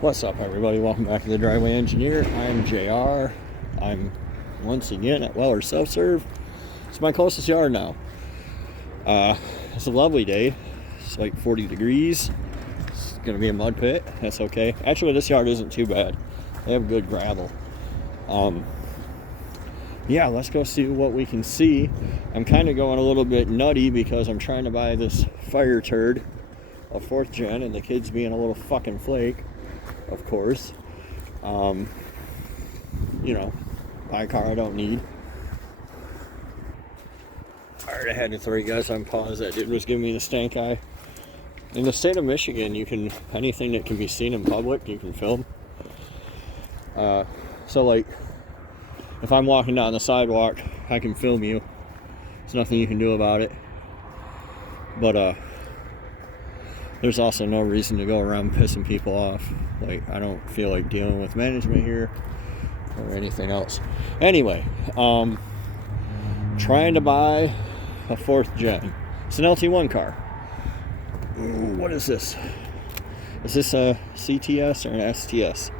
What's up, everybody? Welcome back to the Driveway Engineer. I'm JR. I'm once again at Weller Self-Serve. It's my closest yard now. It's a lovely day. It's like 40 degrees. It's gonna be a mud pit. That's okay. Actually, this yard isn't too bad. They have good gravel. Yeah, let's go see what we can see. I'm kind of going a little bit nutty because I'm trying to buy this fire turd, a 4th gen, and the kid's being a little fucking flake. Of course, you know, buy a car I don't need. Alright, I had to throw you guys on pause. That dude was giving me the stank eye. In the state of Michigan, you can, anything that can be seen in public, you can film. So like, if I'm walking down the sidewalk, I can film you. There's nothing you can do about it. But, there's also no reason to go around pissing people off. Like, I don't feel like dealing with management here or anything else. Anyway, trying to buy a 4th gen. It's an LT1 car. Ooh, what is this? Is this a CTS or an STS?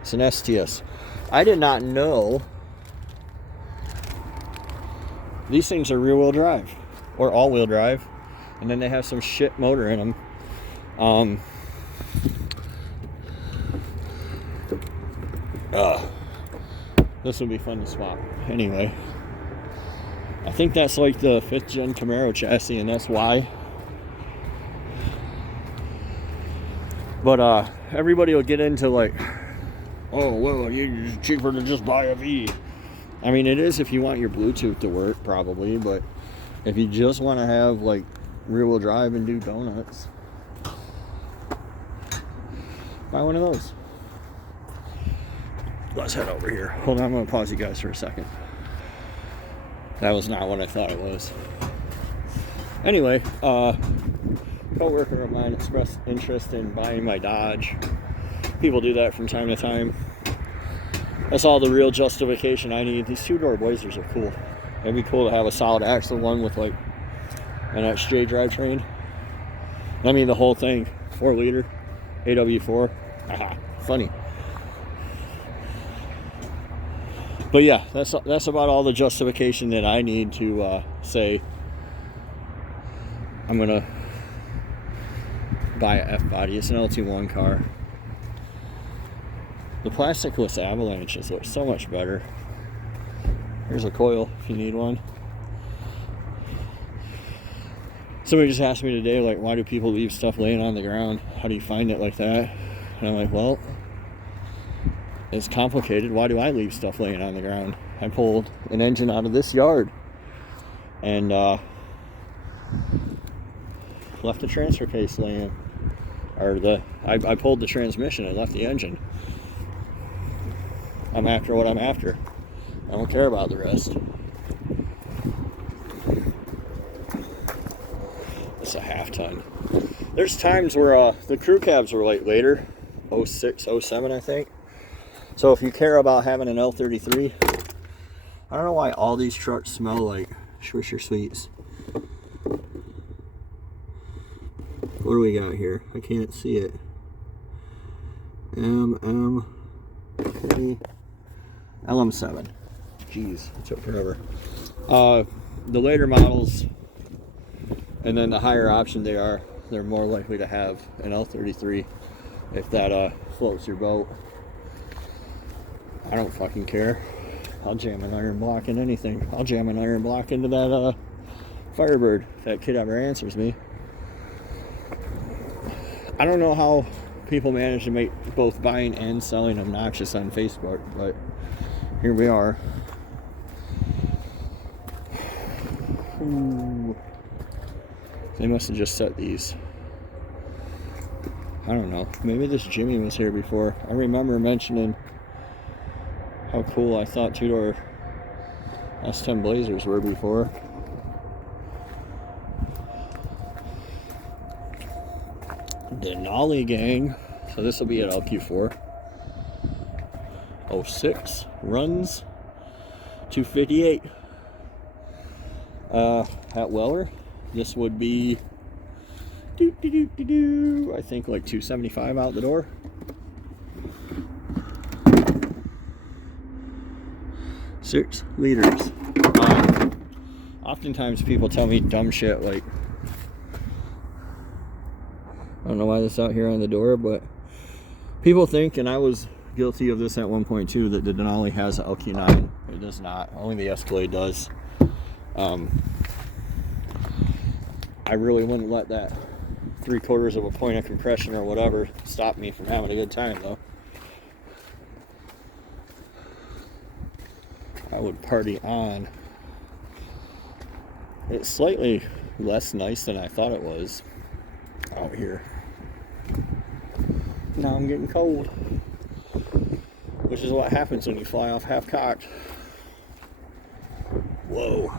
It's an STS. I did not know these things are rear-wheel drive. Or all-wheel drive, and then they have some shit motor in them. This would be fun to swap. Anyway, I think that's like the 5th gen Camaro chassis, and that's why. But everybody will get into like, oh well, it's cheaper to just buy a V. I mean, it is if you want your Bluetooth to work, probably, but if you just want to have like rear-wheel drive and do donuts, buy one of those. Let's head over here. Hold on, I'm going to pause you guys for a second. That was not what I thought it was. Anyway, co-worker of mine expressed interest in buying my Dodge. People do that from time to time. That's all the real justification I need. These 2-door Blazers are cool. It'd be cool to have a solid axle one with like an XJ drivetrain. I mean, the whole thing, 4-liter, AW4. Aha, funny. But yeah, that's about all the justification that I need to say I'm gonna buy a F-body. It's an LT1 car. The plasticless avalanches look so much better. Here's a coil if you need one. Somebody just asked me today, like, why do people leave stuff laying on the ground? How do you find it like that? And I'm like, well, it's complicated. Why do I leave stuff laying on the ground? I pulled an engine out of this yard and left the transfer case laying. Or I pulled the transmission and left the engine. I'm after what I'm after. I don't care about the rest. It's a half-ton. There's times where the crew cabs were like later, 06, 07, I think. So if you care about having an L33, I don't know why all these trucks smell like Swisher Sweets. What do we got here? I can't see it. LM7. Jeez, it took forever. The later models and then the higher option they're more likely to have an L33 if that floats your boat. I don't fucking care. I'll jam an iron block in anything. I'll jam an iron block into that Firebird if that kid ever answers me. I don't know how people manage to make both buying and selling obnoxious on Facebook, but here we are. Ooh. They must have just set these. I don't know. Maybe this Jimmy was here before. I remember mentioning how cool I thought 2-door S10 Blazers were before. Denali gang. So this will be at LQ4. 06 runs 258. At Weller, this would be I think like $275 out the door. Six liters. Oftentimes people tell me dumb shit like, I don't know why this out here on the door, but people think, and I was guilty of this at one point too, that the Denali has an LQ9. It does not. Only the Escalade does. I really wouldn't let that 3/4 of a point of compression or whatever stop me from having a good time though. I would party on. It's slightly less nice than I thought it was out here. Now I'm getting cold, which is what happens when you fly off half cocked. Whoa.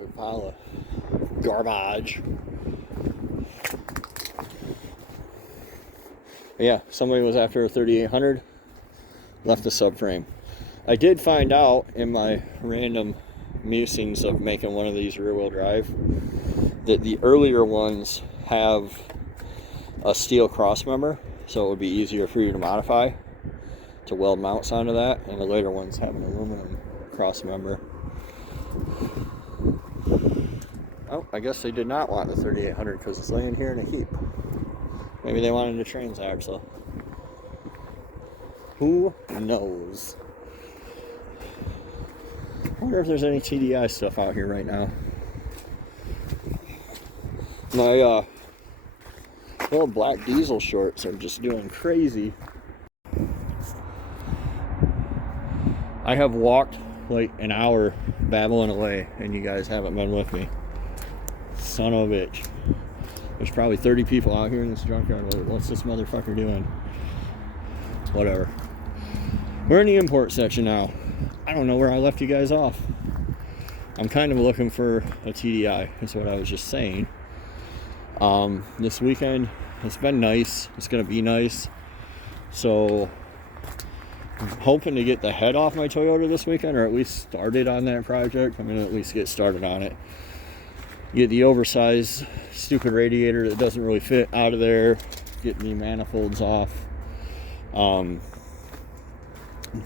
Big pile of garbage. Yeah, somebody was after a 3800, left the subframe. I did find out in my random musings of making one of these rear-wheel drive that the earlier ones have a steel cross member, so it would be easier for you to modify to weld mounts onto that, and the later ones have an aluminum cross member. Oh, I guess they did not want the 3800 because it's laying here in a heap. Maybe they wanted a transaxle. Who knows? I wonder if there's any TDI stuff out here right now. My little black diesel shorts are just doing crazy. I have walked like an hour babbling away and you guys haven't been with me. Son of a bitch. There's probably 30 people out here in this junkyard. What's this motherfucker doing? Whatever. We're in the import section now. I don't know where I left you guys off. I'm kind of looking for a TDI, is what I was just saying. This weekend, it's been nice. It's going to be nice. So, I'm hoping to get the head off my Toyota this weekend, or at least started on that project. I'm going to at least get started on it. Get the oversized, stupid radiator that doesn't really fit out of there. Get the manifolds off.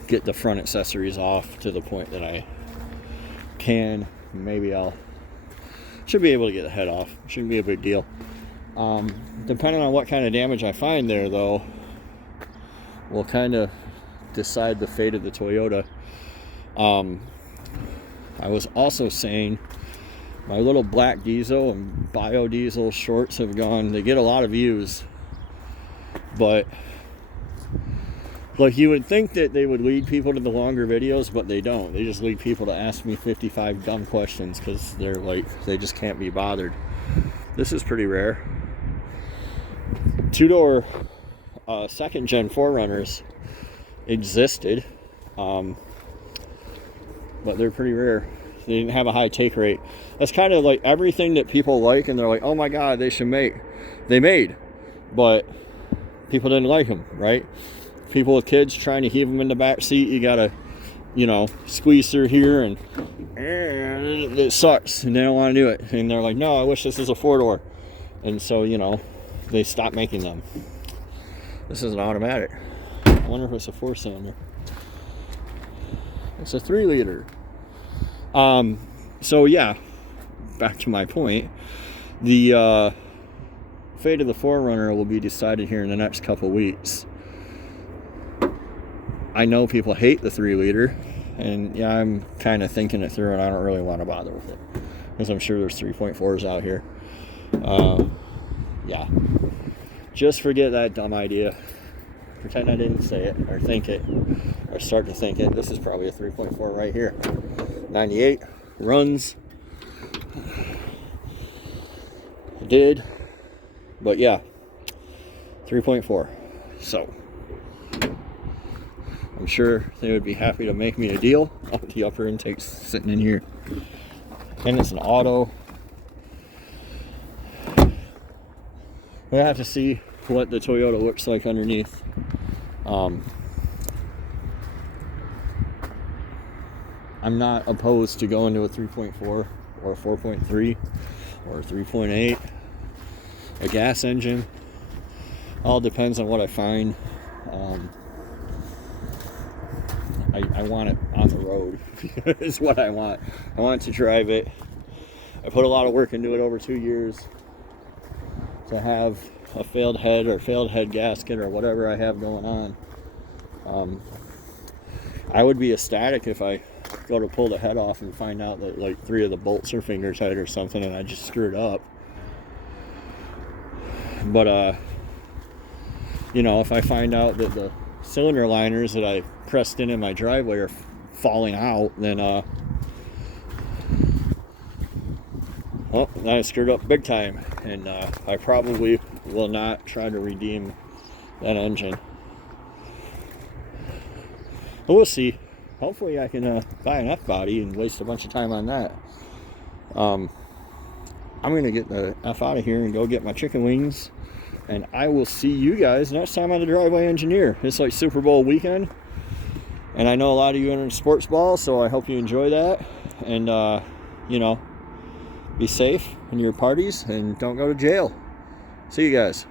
Get the front accessories off to the point that I can. Maybe should be able to get the head off. Shouldn't be a big deal. Depending on what kind of damage I find there, though, will kind of decide the fate of the Toyota. I was also saying my little black diesel and biodiesel shorts have gone, they get a lot of views, but like you would think that they would lead people to the longer videos, but they don't. They just lead people to ask me 55 dumb questions because they're like, they just can't be bothered. This is pretty rare. Two-door second gen 4Runners existed, but they're pretty rare. They didn't have a high take rate. That's kind of like everything that people like and they're like, oh my god, they should make. They made, but people didn't like them, right? People with kids trying to heave them in the back seat, you gotta, squeeze through here and it sucks and they don't want to do it. And they're like, no, I wish this was a 4-door. And so, they stopped making them. This is an automatic. I wonder if it's a 4-cylinder. It's a 3-liter. So yeah, back to my point. The fate of the 4Runner will be decided here in the next couple weeks. I know people hate the 3-liter, and yeah, I'm kind of thinking it through, and I don't really want to bother with it because I'm sure there's 3.4s out here. Yeah, just forget that dumb idea. Pretend I didn't say it or think it or start to think it. This is probably a 3.4 right here. 98 runs. I did, but yeah, 3.4. So I'm sure they would be happy to make me a deal. Oh, the upper intake's sitting in here, and it's an auto. We'll have to see what the Toyota looks like underneath. I'm not opposed to going to a 3.4 or a 4.3 or a 3.8. a gas engine. All depends on what I find. I want it on the road is what I want. I want to drive it. I put a lot of work into it over 2 years to have a failed head or failed head gasket or whatever I have going on. I would be ecstatic if I go to pull the head off and find out that like 3 of the bolts are finger tight or something and I just screwed up. But you know, if I find out that the cylinder liners that I pressed in my driveway are falling out, then well, I screwed up big time, and I probably will not try to redeem that engine. But we'll see. Hopefully I can buy an F-body and waste a bunch of time on that. I'm going to get the F out of here and go get my chicken wings. And I will see you guys next time on the Driveway Engineer. It's like Super Bowl weekend. And I know a lot of you are in sports ball, so I hope you enjoy that. And, you know, be safe in your parties and don't go to jail. See you guys.